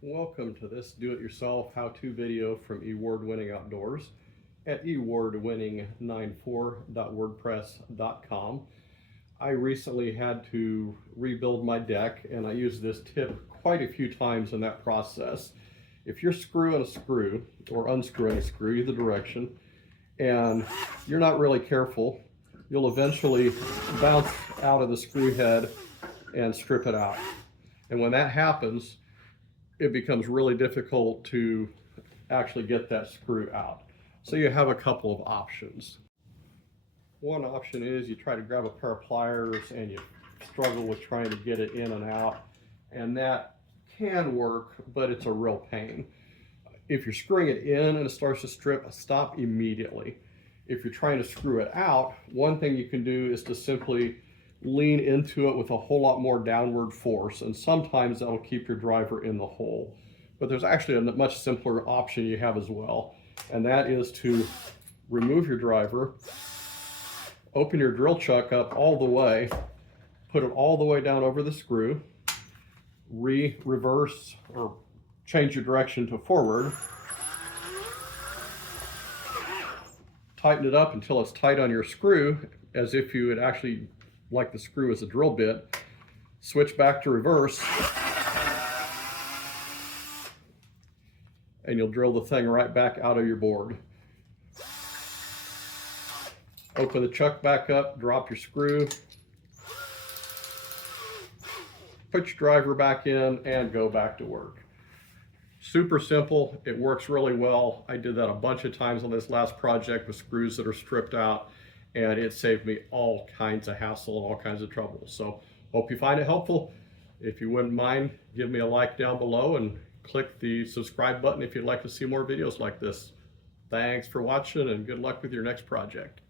Welcome to this do-it-yourself how-to video from eWardWinning Outdoors at ewardwinning94.wordpress.com. I recently had to rebuild my deck, and I used this tip quite a few times in that process. If you're screwing a screw or unscrewing a screw, either direction, and you're not really careful, you'll eventually bounce out of the screw head and strip it out. And when that happens, it becomes really difficult to actually get that screw out. So you have a couple of options. One option is you try to grab a pair of pliers and you struggle with trying to get it in and out, and that can work, but it's a real pain. If you're screwing it in and it starts to strip, stop immediately. If you're trying to screw it out, one thing you can do is to simply lean into it with a whole lot more downward force, and sometimes that'll keep your driver in the hole. But there's actually a much simpler option you have as well, and that is to remove your driver, open your drill chuck up all the way, put it all the way down over the screw, reverse or change your direction to forward, tighten it up until it's tight on your screw, as if you would actually like the screw as a drill bit, switch back to reverse, and you'll drill the thing right back out of your board. Open the chuck back up, drop your screw, put your driver back in, and go back to work. Super simple, it works really well. I did that a bunch of times on this last project with screws that are stripped out, and it saved me all kinds of hassle and all kinds of trouble. So hope you find it helpful. If you wouldn't mind, give me a like down below and click the subscribe button if you'd like to see more videos like this. Thanks for watching, and good luck with your next project.